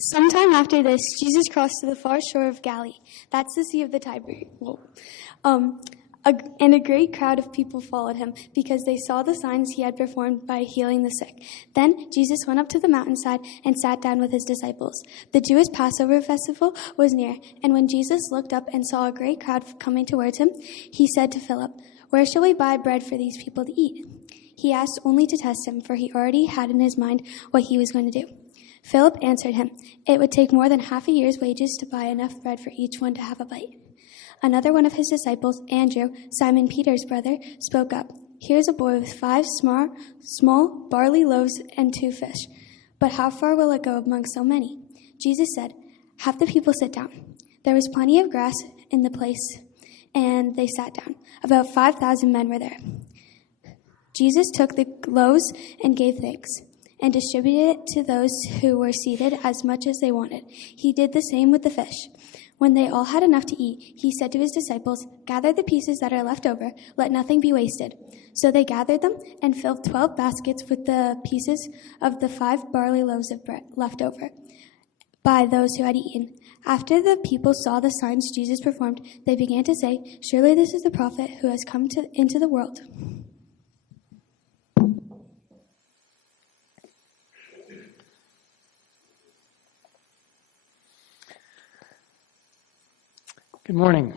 Sometime after this, Jesus crossed to the far shore of Galilee. That's the Sea of the Tiber. And a great crowd of people followed him because they saw the signs he had performed by healing the sick. Then Jesus went up to the mountainside and sat down with his disciples. The Jewish Passover festival was near, and when Jesus looked up and saw a great crowd coming towards him, he said to Philip, "Where shall we buy bread for these people to eat?" He asked only to test him, for he already had in his mind what he was going to do. Philip answered him, "It would take more than half a year's wages to buy enough bread for each one to have a bite." Another one of his disciples, Andrew, Simon Peter's brother, spoke up. "Here's a boy with 5 small barley loaves and 2 fish. But how far will it go among so many?" Jesus said, "Have the people sit down." There was plenty of grass in the place, and they sat down. About 5,000 men were there. Jesus took the loaves and gave thanks, and distributed it to those who were seated as much as they wanted. He did the same with the fish. When they all had enough to eat, he said to his disciples, "Gather the pieces that are left over, let nothing be wasted." So they gathered them and filled 12 baskets with the pieces of the 5 barley loaves of bread left over by those who had eaten. After the people saw the signs Jesus performed, they began to say, "Surely this is the prophet who has come into the world." Good morning.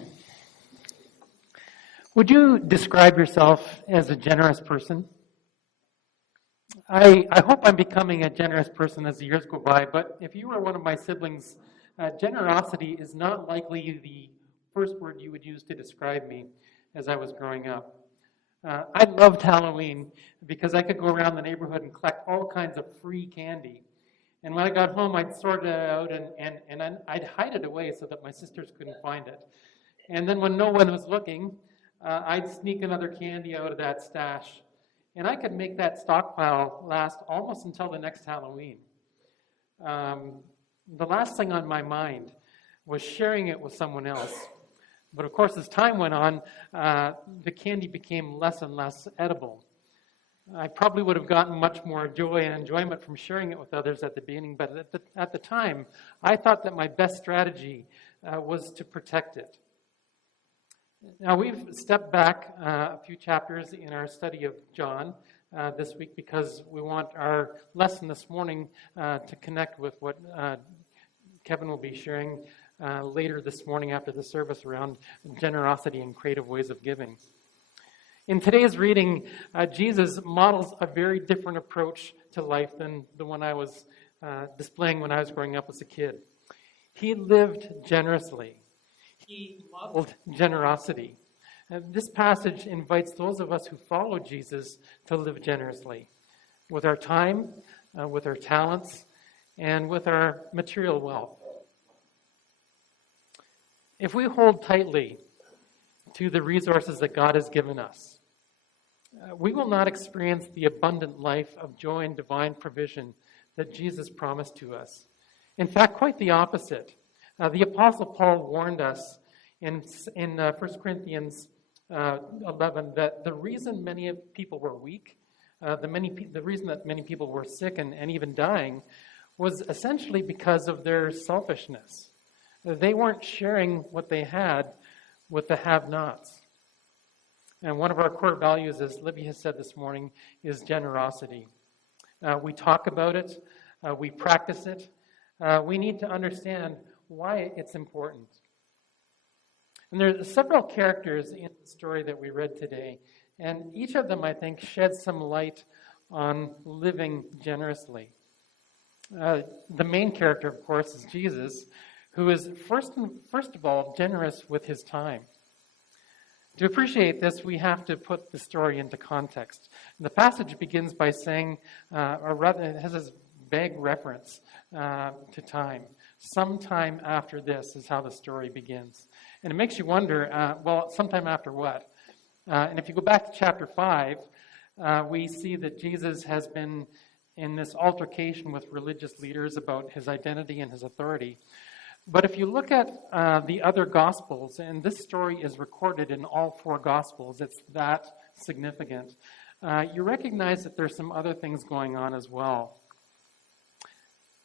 Would you describe yourself as a generous person? I hope I'm becoming a generous person as the years go by, but if you were one of my siblings, generosity is not likely the first word you would use to describe me as I was growing up. I loved Halloween because I could go around the neighborhood and collect all kinds of free candy. And when I got home, I'd sort it out and I'd hide it away so that my sisters couldn't find it. And then when no one was looking, I'd sneak another candy out of that stash. And I could make that stockpile last almost until the next Halloween. The last thing on my mind was sharing it with someone else. But of course, as time went on, the candy became less and less edible. I probably would have gotten much more joy and enjoyment from sharing it with others at the beginning, but at the time, I thought that my best strategy was to protect it. Now, we've stepped back a few chapters in our study of John this week because we want our lesson this morning to connect with what Kevin will be sharing later this morning after the service around generosity and creative ways of giving. In today's reading, Jesus models a very different approach to life than the one I was displaying when I was growing up as a kid. He lived generously. He modeled generosity. This passage invites those of us who follow Jesus to live generously with our time, with our talents, and with our material wealth. If we hold tightly to the resources that God has given us, we will not experience the abundant life of joy and divine provision that Jesus promised to us. In fact, quite the opposite. The Apostle Paul warned us in 1 Corinthians 11 that the reason many people were weak, the reason that many people were sick and even dying, was essentially because of their selfishness. They weren't sharing what they had with the have-nots. And one of our core values, as Libby has said this morning, is generosity. We talk about it. We practice it. We need to understand why it's important. And there are several characters in the story that we read today, and each of them, I think, sheds some light on living generously. The main character, of course, is Jesus, who is first of all generous with his time. To appreciate this, we have to put the story into context. The passage begins by saying, or rather, it has this vague reference to time. Sometime after this is how the story begins. And it makes you wonder, well, sometime after what? And if you go back to chapter 5, we see that Jesus has been in this altercation with religious leaders about his identity and his authority. But if you look at the other Gospels, and this story is recorded in all 4 Gospels, it's that significant, you recognize that there's some other things going on as well.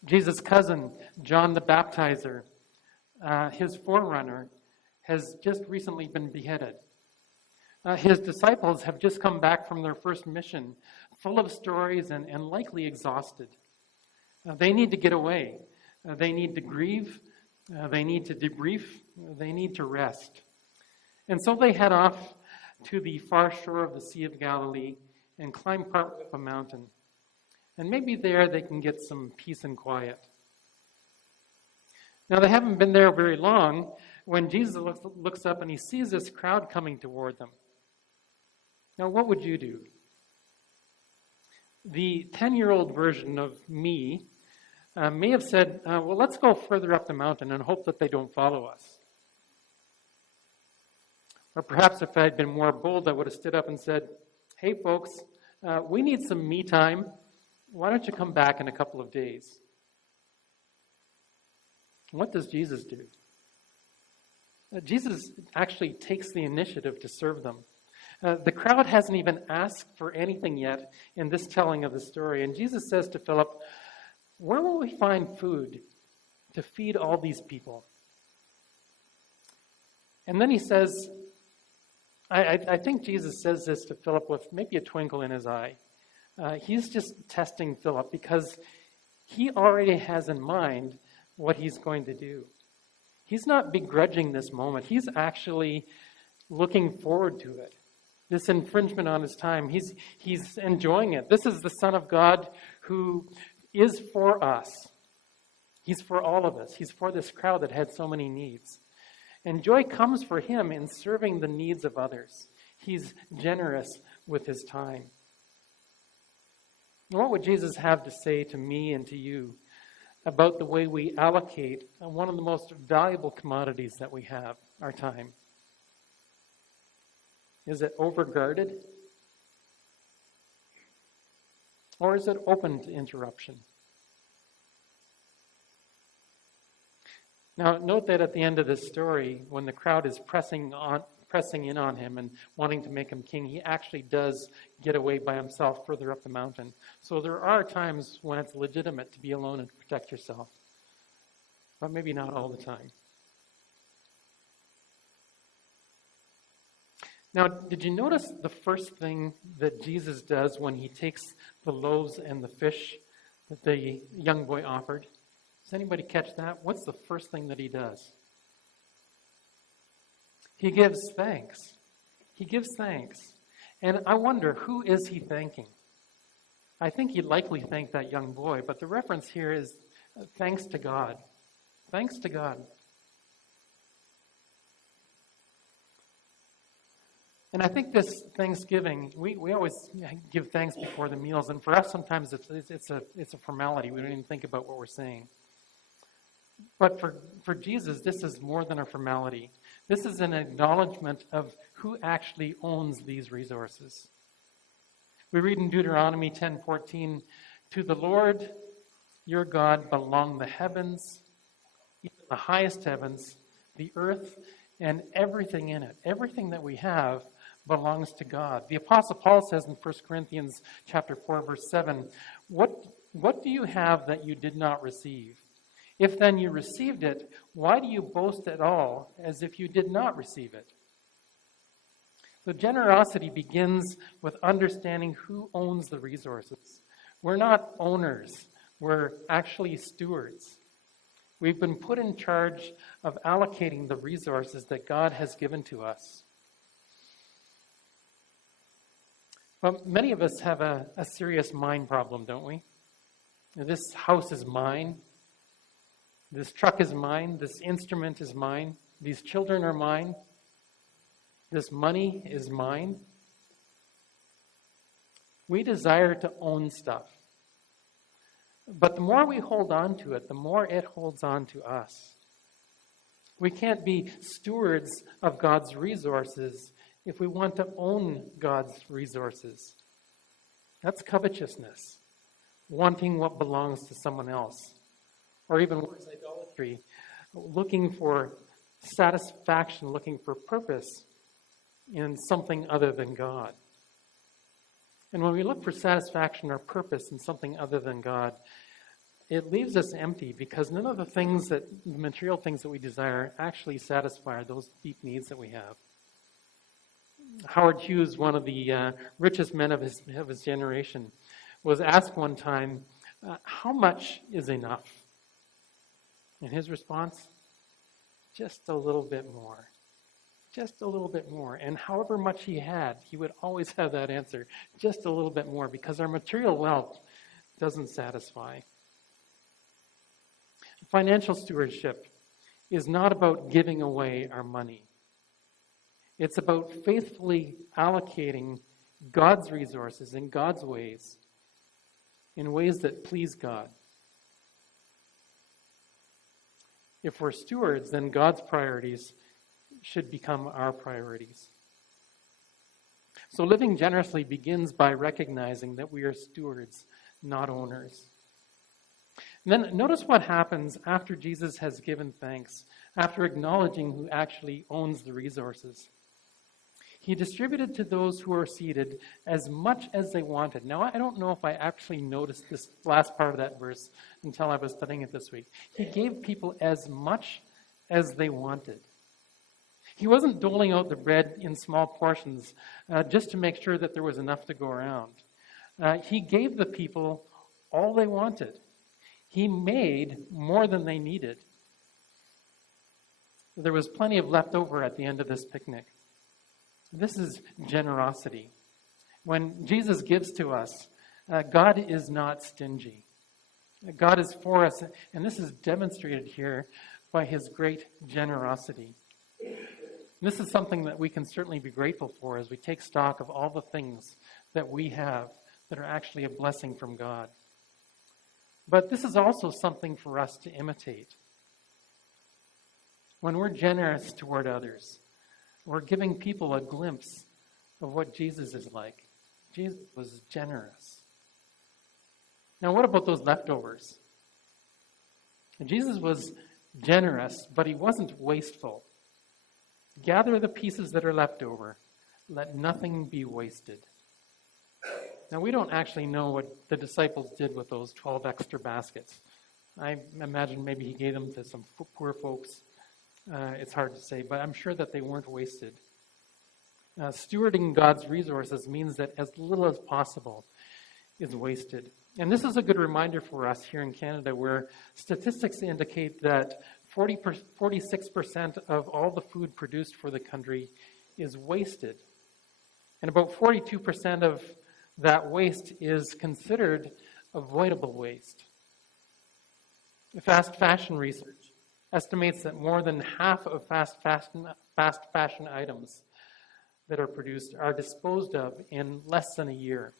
Jesus' cousin, John the Baptizer, his forerunner, has just recently been beheaded. His disciples have just come back from their first mission, full of stories and likely exhausted. They need to get away. They need to grieve. They need to debrief. They need to rest. And so they head off to the far shore of the Sea of Galilee and climb partway up a mountain. And maybe there they can get some peace and quiet. Now, they haven't been there very long when Jesus looks up and he sees this crowd coming toward them. Now, what would you do? The 10-year-old version of me may have said, well, let's go further up the mountain and hope that they don't follow us. Or perhaps if I had been more bold, I would have stood up and said, hey, folks, we need some me time. Why don't you come back in a couple of days? What does Jesus do? Jesus actually takes the initiative to serve them. The crowd hasn't even asked for anything yet in this telling of the story. And Jesus says to Philip, where will we find food to feed all these people? And then he says, I think Jesus says this to Philip with maybe a twinkle in his eye. He's just testing Philip because he already has in mind what he's going to do. He's not begrudging this moment. He's actually looking forward to it. This infringement on his time, he's enjoying it. This is the Son of God who is for us. He's for all of us. He's for this crowd that had so many needs. And joy comes for him in serving the needs of others. He's generous with his time. What would Jesus have to say to me and to you about the way we allocate one of the most valuable commodities that we have, our time? Is it overguarded? Or is it open to interruption? Now, note that at the end of this story, when the crowd is pressing in on him and wanting to make him king, he actually does get away by himself further up the mountain. So there are times when it's legitimate to be alone and protect yourself, but maybe not all the time. Now, did you notice the first thing that Jesus does when he takes the loaves and the fish that the young boy offered? Does anybody catch that? What's the first thing that he does? He gives thanks. He gives thanks. And I wonder, who is he thanking? I think he likely thanked that young boy, but the reference here is thanks to God. Thanks to God. And I think this Thanksgiving, we always give thanks before the meals, and for us sometimes it's a formality. We don't even think about what we're saying. But for Jesus, this is more than a formality. This is an acknowledgement of who actually owns these resources. We read in Deuteronomy 10:14, to the Lord your God belong the heavens, even the highest heavens, the earth, and everything in it. Everything that we have belongs to God. The Apostle Paul says in 1 Corinthians chapter 4, verse 7, what do you have that you did not receive? If then you received it, why do you boast at all as if you did not receive it? So generosity begins with understanding who owns the resources. We're not owners. We're actually stewards. We've been put in charge of allocating the resources that God has given to us. But many of us have a serious mind problem, don't we? This house is mine. This truck is mine. This instrument is mine. These children are mine. This money is mine. We desire to own stuff. But the more we hold on to it, the more it holds on to us. We can't be stewards of God's resources if we want to own God's resources. That's covetousness, wanting what belongs to someone else. Or even worse, idolatry, looking for satisfaction, looking for purpose in something other than God. And when we look for satisfaction or purpose in something other than God, it leaves us empty because none of the material things that we desire actually satisfy those deep needs that we have. Howard Hughes, one of the richest men of his generation, was asked one time, how much is enough? And his response, just a little bit more. Just a little bit more. And however much he had, he would always have that answer, just a little bit more, because our material wealth doesn't satisfy. Financial stewardship is not about giving away our money. It's about faithfully allocating God's resources in God's ways, in ways that please God. If we're stewards, then God's priorities should become our priorities. So living generously begins by recognizing that we are stewards, not owners. And then notice what happens after Jesus has given thanks, after acknowledging who actually owns the resources. He distributed to those who were seated as much as they wanted. Now, I don't know if I actually noticed this last part of that verse until I was studying it this week. He gave people as much as they wanted. He wasn't doling out the bread in small portions just to make sure that there was enough to go around. He gave the people all they wanted. He made more than they needed. There was plenty of leftover at the end of this picnic. This is generosity. When Jesus gives to us, God is not stingy. God is for us, and this is demonstrated here by his great generosity. This is something that we can certainly be grateful for as we take stock of all the things that we have that are actually a blessing from God. But this is also something for us to imitate. When we're generous toward others, we're giving people a glimpse of what Jesus is like. Jesus was generous. Now, what about those leftovers? Jesus was generous, but he wasn't wasteful. Gather the pieces that are left over. Let nothing be wasted. Now, we don't actually know what the disciples did with those 12 extra baskets. I imagine maybe he gave them to some poor folks. It's hard to say, but I'm sure that they weren't wasted. Stewarding God's resources means that as little as possible is wasted. And this is a good reminder for us here in Canada, where statistics indicate that 46% of all the food produced for the country is wasted. And about 42% of that waste is considered avoidable waste. Fast fashion research estimates that more than half of fast fashion items that are produced are disposed of in less than a year.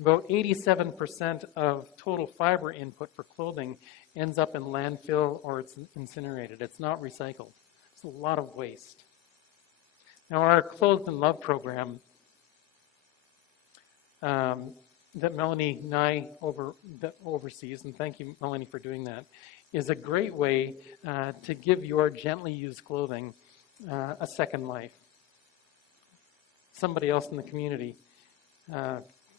About 87% of total fiber input for clothing ends up in landfill or it's incinerated. It's not recycled. It's a lot of waste. Now, our Clothed in Love program that Melanie Nye oversees, and thank you, Melanie, for doing that, is a great way to give your gently used clothing a second life. Somebody else in the community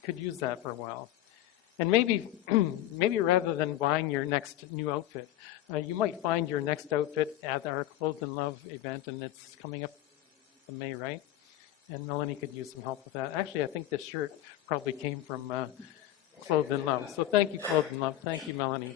could use that for a while. And maybe rather than buying your next new outfit, you might find your next outfit at our Clothed in Love event, and it's coming up in May, right? And Melanie could use some help with that. Actually, I think this shirt probably came from Clothed in Love. So thank you, Clothed in Love. Thank you, Melanie.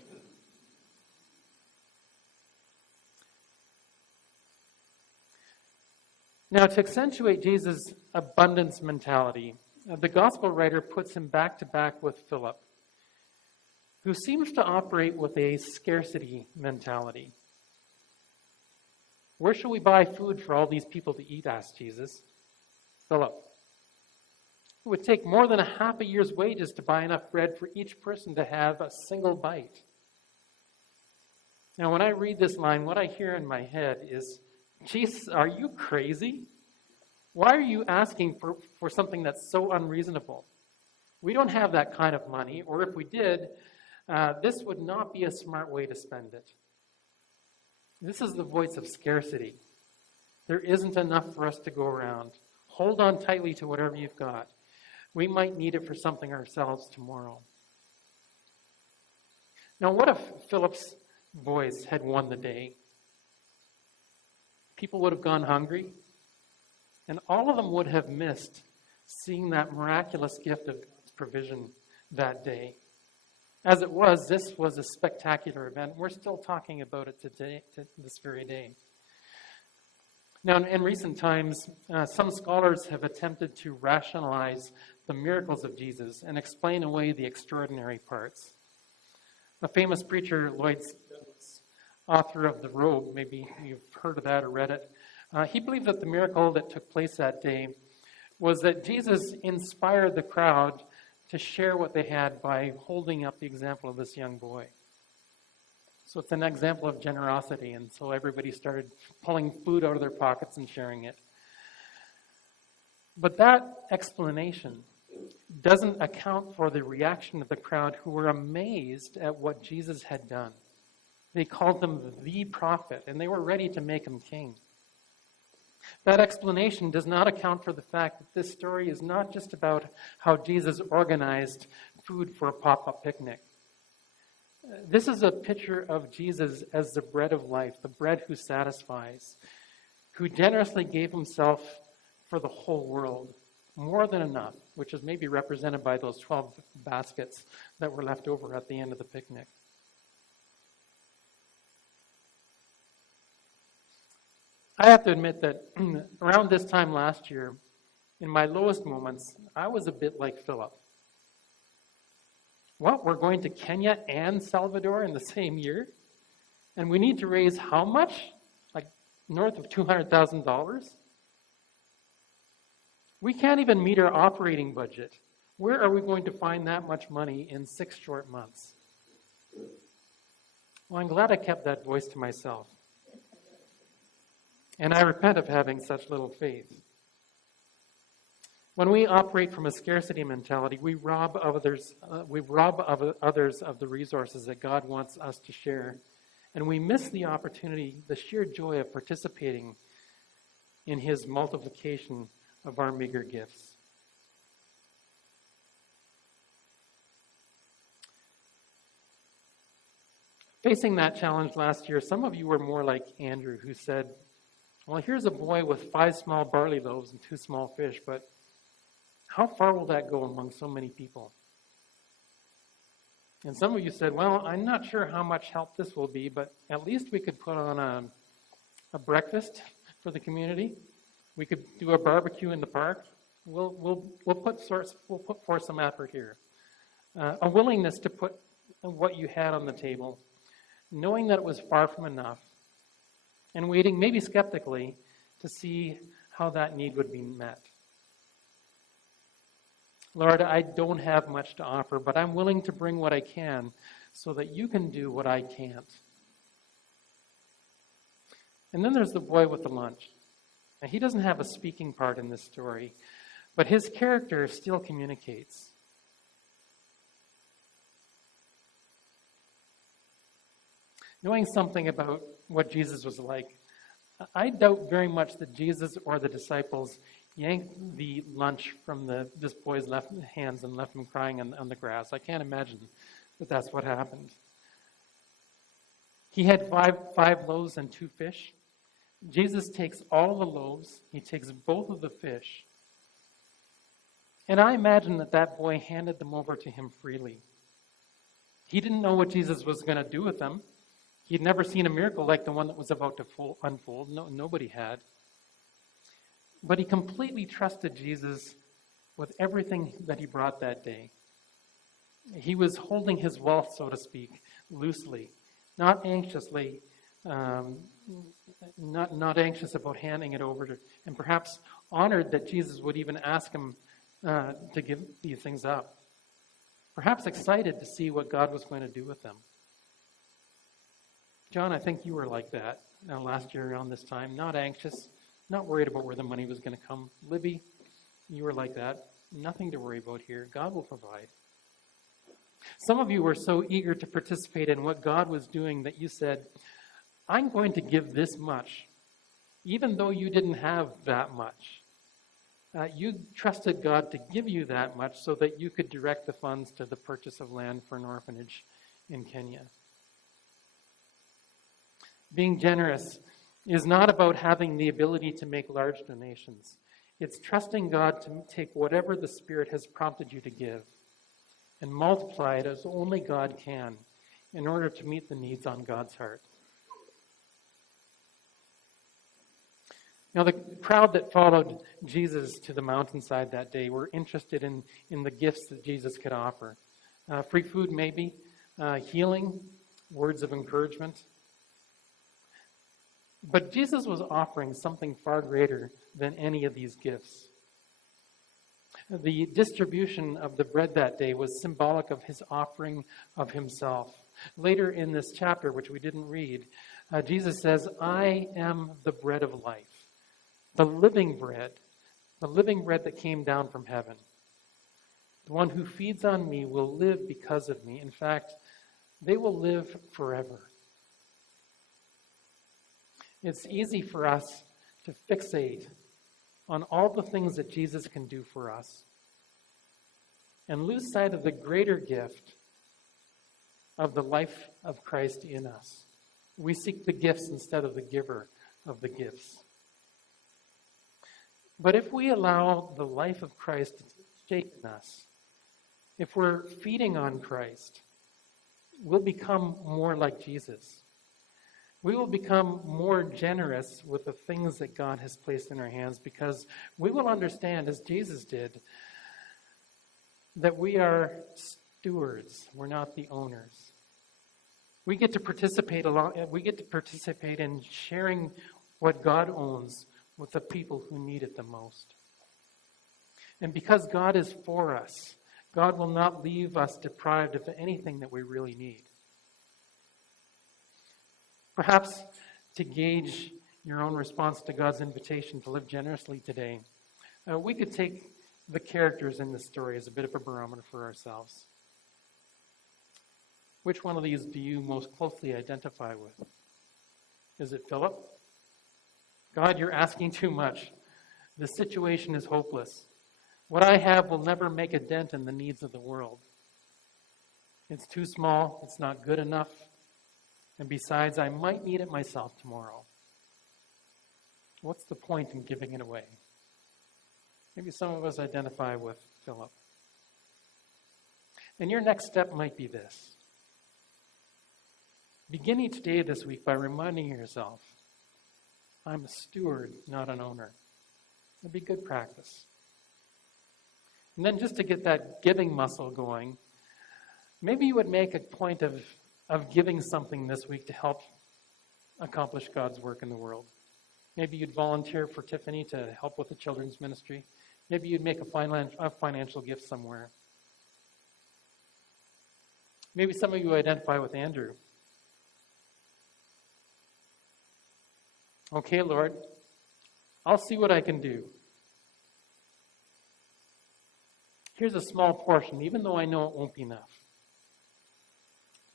Now, to accentuate Jesus' abundance mentality, the gospel writer puts him back to back with Philip, who seems to operate with a scarcity mentality. Where shall we buy food for all these people to eat? Asked Jesus. Philip. It would take more than a half a year's wages to buy enough bread for each person to have a single bite. Now, when I read this line, what I hear in my head is, Jesus, are you crazy? Why are you asking for something that's so unreasonable? We don't have that kind of money, or if we did, this would not be a smart way to spend it. This is the voice of scarcity. There isn't enough for us to go around. Hold on tightly to whatever you've got. We might need it for something ourselves tomorrow. Now, what if Philip's voice had won the day? People would have gone hungry, and all of them would have missed seeing that miraculous gift of God's provision that day. As it was, this was a spectacular event. We're still talking about it today, to this very day. Now, in recent times, some scholars have attempted to rationalize the miracles of Jesus and explain away the extraordinary parts. A famous preacher, Lloyd, author of The Robe, maybe you've heard of that or read it, he believed that the miracle that took place that day was that Jesus inspired the crowd to share what they had by holding up the example of this young boy. So it's an example of generosity, and so everybody started pulling food out of their pockets and sharing it. But that explanation doesn't account for the reaction of the crowd, who were amazed at what Jesus had done. They called him the prophet, and they were ready to make him king. That explanation does not account for the fact that this story is not just about how Jesus organized food for a pop-up picnic. This is a picture of Jesus as the bread of life, the bread who satisfies, who generously gave himself for the whole world, more than enough, which is maybe represented by those 12 baskets that were left over at the end of the picnic. I have to admit that around this time last year, in my lowest moments, I was a bit like Philip. What, we're going to Kenya and Salvador in the same year? And we need to raise how much? Like north of $200,000? We can't even meet our operating budget. Where are we going to find that much money in 6 short months? Well, I'm glad I kept that voice to myself. And I repent of having such little faith. When we operate from a scarcity mentality, we rob others of the resources that God wants us to share, and we miss the opportunity, the sheer joy of participating in his multiplication of our meager gifts. Facing that challenge last year, some of you were more like Andrew, who said, well, here's a boy with 5 small barley loaves and 2 small fish, but how far will that go among so many people? And some of you said, well, I'm not sure how much help this will be, but at least we could put on a breakfast for the community. We could do a barbecue in the park. We'll put forth some effort here. A willingness to put what you had on the table, knowing that it was far from enough, and waiting, maybe skeptically, to see how that need would be met. Lord, I don't have much to offer, but I'm willing to bring what I can so that you can do what I can't. And then there's the boy with the lunch. Now, he doesn't have a speaking part in this story, but his character still communicates. Knowing something about what Jesus was like, I doubt very much that Jesus or the disciples yanked the lunch from this boy's left hands and left him crying on the grass. I can't imagine that that's what happened. He had five loaves and 2 fish. Jesus takes all the loaves. He takes both of the fish. And I imagine that boy handed them over to him freely. He didn't know what Jesus was going to do with them. He'd never seen a miracle like the one that was about to unfold. Nobody had. But he completely trusted Jesus with everything that he brought that day. He was holding his wealth, so to speak, loosely, not anxiously, not anxious about handing it over, and perhaps honored that Jesus would even ask him to give these things up. Perhaps excited to see what God was going to do with them. John, I think you were like that last year around this time, not anxious, not worried about where the money was going to come. Libby, you were like that. Nothing to worry about here. God will provide. Some of you were so eager to participate in what God was doing that you said, I'm going to give this much, even though you didn't have that much. You trusted God to give you that much so that you could direct the funds to the purchase of land for an orphanage in Kenya. Being generous is not about having the ability to make large donations. It's trusting God to take whatever the Spirit has prompted you to give and multiply it as only God can in order to meet the needs on God's heart. Now, the crowd that followed Jesus to the mountainside that day were interested in the gifts that Jesus could offer. Free food, maybe, healing, words of encouragement. But Jesus was offering something far greater than any of these gifts. The distribution of the bread that day was symbolic of his offering of himself. Later in this chapter, which we didn't read, Jesus says, "I am the bread of life, the living bread that came down from heaven. The one who feeds on me will live because of me. In fact, they will live forever." It's easy for us to fixate on all the things that Jesus can do for us and lose sight of the greater gift of the life of Christ in us. We seek the gifts instead of the giver of the gifts. But if we allow the life of Christ to shape in us, if we're feeding on Christ, we'll become more like Jesus. We will become more generous with the things that God has placed in our hands because we will understand, as Jesus did, that we are stewards. We're not the owners. We get to participate in sharing what God owns with the people who need it the most. And because God is for us, God will not leave us deprived of anything that we really need. Perhaps to gauge your own response to God's invitation to live generously today, we could take the characters in this story as a bit of a barometer for ourselves. Which one of these do you most closely identify with? Is it Philip? "God, you're asking too much. The situation is hopeless. What I have will never make a dent in the needs of the world. It's too small. It's not good enough. And besides, I might need it myself tomorrow. What's the point in giving it away?" Maybe some of us identify with Philip. And your next step might be this. Begin each day this week by reminding yourself, I'm a steward, not an owner. It'd be good practice. And then just to get that giving muscle going, maybe you would make a point of giving something this week to help accomplish God's work in the world. Maybe you'd volunteer for Tiffany to help with the children's ministry. Maybe you'd make a financial gift somewhere. Maybe some of you identify with Andrew. Okay, Lord, I'll see what I can do. Here's a small portion, even though I know it won't be enough.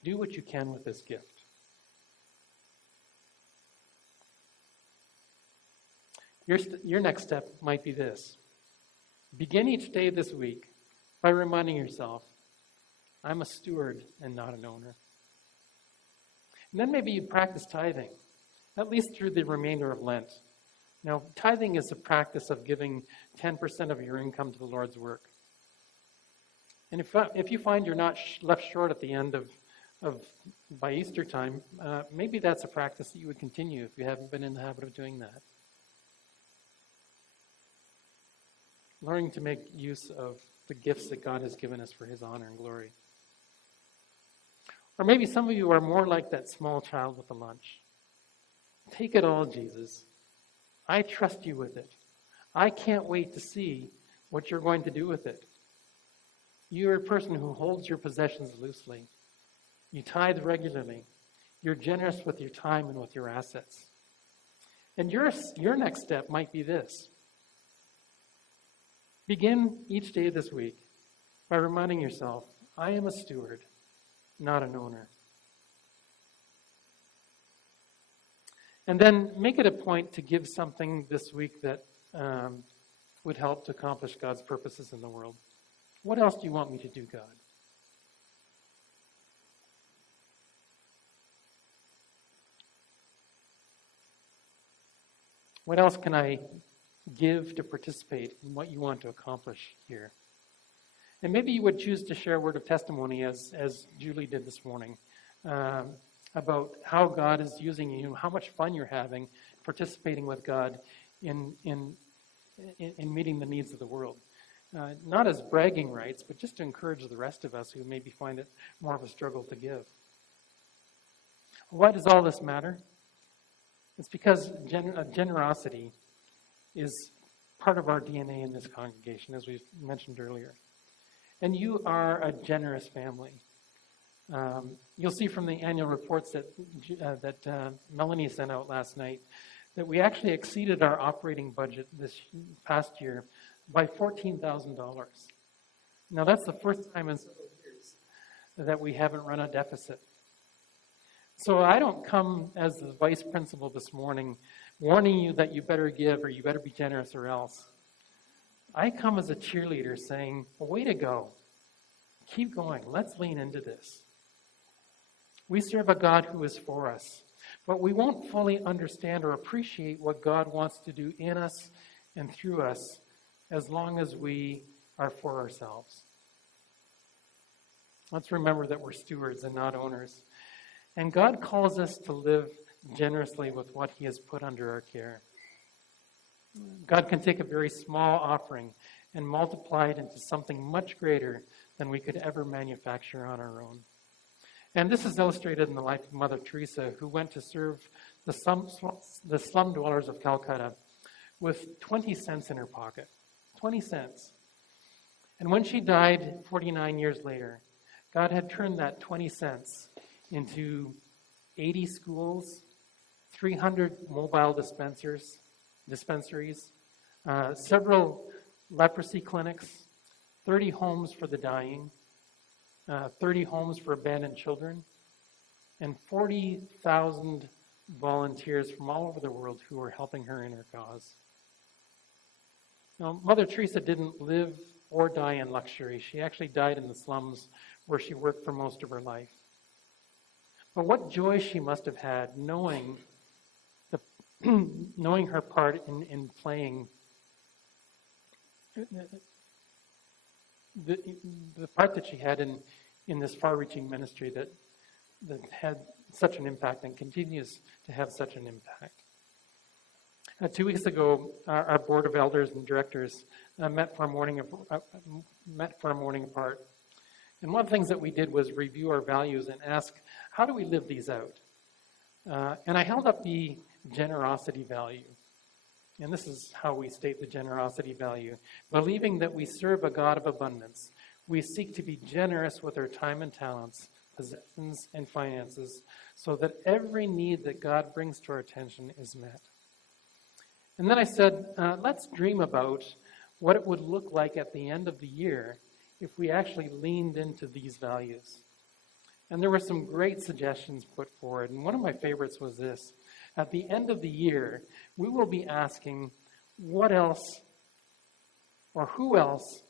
Do what you can with this gift. Your next step might be this. Begin each day this week by reminding yourself, I'm a steward and not an owner. And then maybe you practice tithing, at least through the remainder of Lent. Now, tithing is the practice of giving 10% of your income to the Lord's work. And if you find you're not left short at the end of by Easter time, maybe that's a practice that you would continue if you haven't been in the habit of doing that. Learning to make use of the gifts that God has given us for his honor and glory. Or maybe some of you are more like that small child with the lunch. Take it all, Jesus. I trust you with it. I can't wait to see what you're going to do with it. You're a person who holds your possessions loosely. You tithe regularly. You're generous with your time and with your assets. And your next step might be this. Begin each day this week by reminding yourself, I am a steward, not an owner. And then make it a point to give something this week that would help to accomplish God's purposes in the world. What else do you want me to do, God? What else can I give to participate in what you want to accomplish here? And maybe you would choose to share a word of testimony, as Julie did this morning, about how God is using you, how much fun you're having participating with God in meeting the needs of the world. Not as bragging rights, but just to encourage the rest of us who maybe find it more of a struggle to give. Why does all this matter? It's because generosity is part of our DNA in this congregation, as we've mentioned earlier. And you are a generous family. You'll see from the annual reports that Melanie sent out last night that we actually exceeded our operating budget this past year by $14,000. Now, that's the first time in several years that we haven't run a deficit. So I don't come as the vice principal this morning warning you that you better give or you better be generous or else. I come as a cheerleader saying, well, way to go. Keep going. Let's lean into this. We serve a God who is for us, but we won't fully understand or appreciate what God wants to do in us and through us as long as we are for ourselves. Let's remember that we're stewards and not owners. And God calls us to live generously with what he has put under our care. God can take a very small offering and multiply it into something much greater than we could ever manufacture on our own. And this is illustrated in the life of Mother Teresa, who went to serve the slum dwellers of Calcutta with 20 cents in her pocket. 20 cents. And when she died 49 years later, God had turned that 20 cents into 80 schools, 300 mobile dispensaries, several leprosy clinics, 30 homes for the dying, 30 homes for abandoned children, and 40,000 volunteers from all over the world who were helping her in her cause. Now, Mother Teresa didn't live or die in luxury. She actually died in the slums where she worked for most of her life. But what joy she must have had knowing her part in playing the part that she had in this far-reaching ministry that had such an impact and continues to have such an impact. 2 weeks ago, our board of elders and directors met for a morning apart. And one of the things that we did was review our values and ask, how do we live these out? And I held up the generosity value. And this is how we state the generosity value. Believing that we serve a God of abundance, we seek to be generous with our time and talents, possessions and finances, so that every need that God brings to our attention is met. And then I said, let's dream about what it would look like at the end of the year if we actually leaned into these values. And there were some great suggestions put forward. And one of my favorites was this. At the end of the year, we will be asking, what else or who else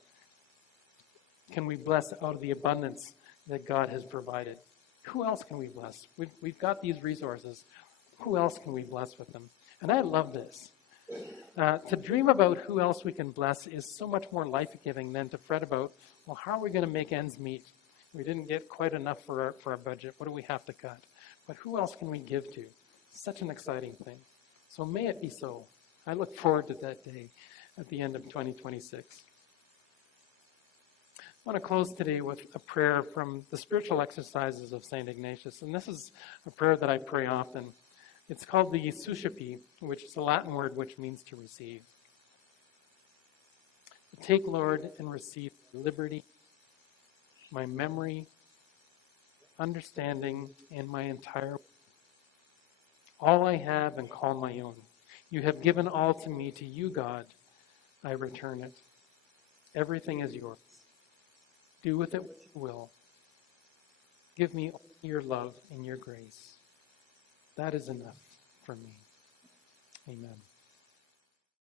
can we bless out of the abundance that God has provided? Who else can we bless? We've got these resources. Who else can we bless with them? And I love this. To dream about who else we can bless is so much more life-giving than to fret about, well, how are we going to make ends meet? We didn't get quite enough for our budget. What do we have to cut? But who else can we give to? Such an exciting thing. So may it be so. I look forward to that day at the end of 2026. I want to close today with a prayer from the spiritual exercises of St. Ignatius. And this is a prayer that I pray often. It's called the Suscipe, which is a Latin word which means to receive. Take, Lord, and receive liberty, my memory, understanding, and my entire all I have and call my own. You have given all to me. To you, God, I return it. Everything is yours. Do with it what you will. Give me your love and your grace. That is enough for me. Amen.